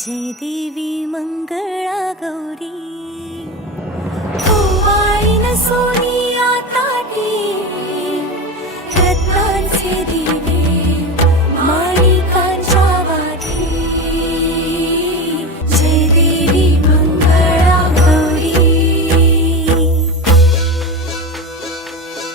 जय देवी मंगळा गौरी ओवाळीन सोनिया ताटी रत्नांचे दिवे माणिकांच्या वाटी जय देवी मंगळा गौरी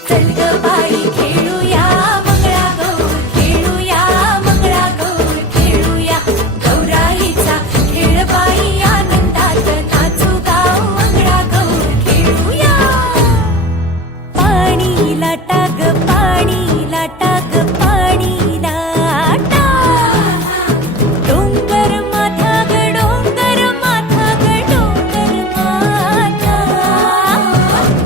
चल ग बाई खेळूया मंगळागौर खेळूया मंगळागौर खेळूया गौराईचा खेळ बाई आनंदात नाचू गाऊ मंगळागौर खेळूया पाणी लाटा ग पाणी लाटा ग पाणी लाटा डोंगर माथा ग डोंगर माथा ग डोंगर माथा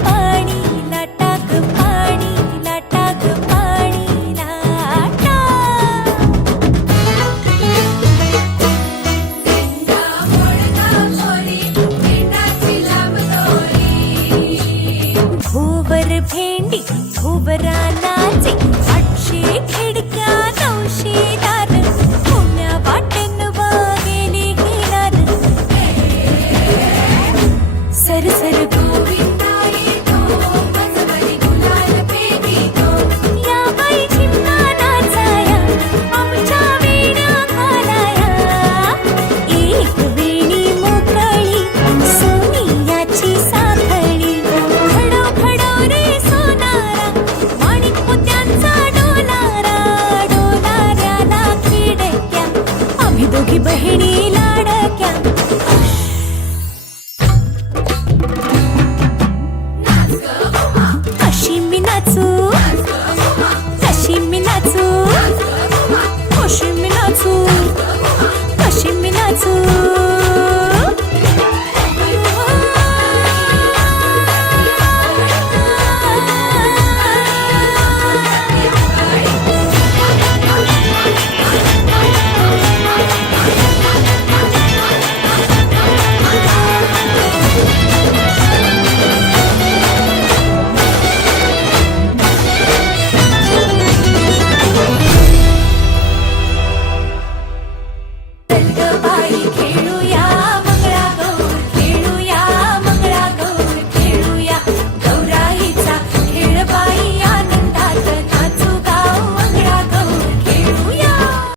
पाणी लाटा ग पाणी लाटा ग पाणी लाटा भोवर भेंडी भोवरा नाचे 800 खिडक्या 900 दार पुण्या वाटेन वागेली घेणार सरसर गोविंदा येतो मजबरी गुलाल पेटीतो या बाई चिमणा नाचाया आमच्या वेण्या घालाया एक वेणी मोकळी सोनियाची साखळी खडो खडो रे सोनारा माणिक मोत्यांचा डोलारा डोलाऱ्याला खिडक्या आम्ही दोघी बहिणी लाडक्या कशी मी नाचू कशी मी नाचू कशी मी नाचू कशी मी नाचू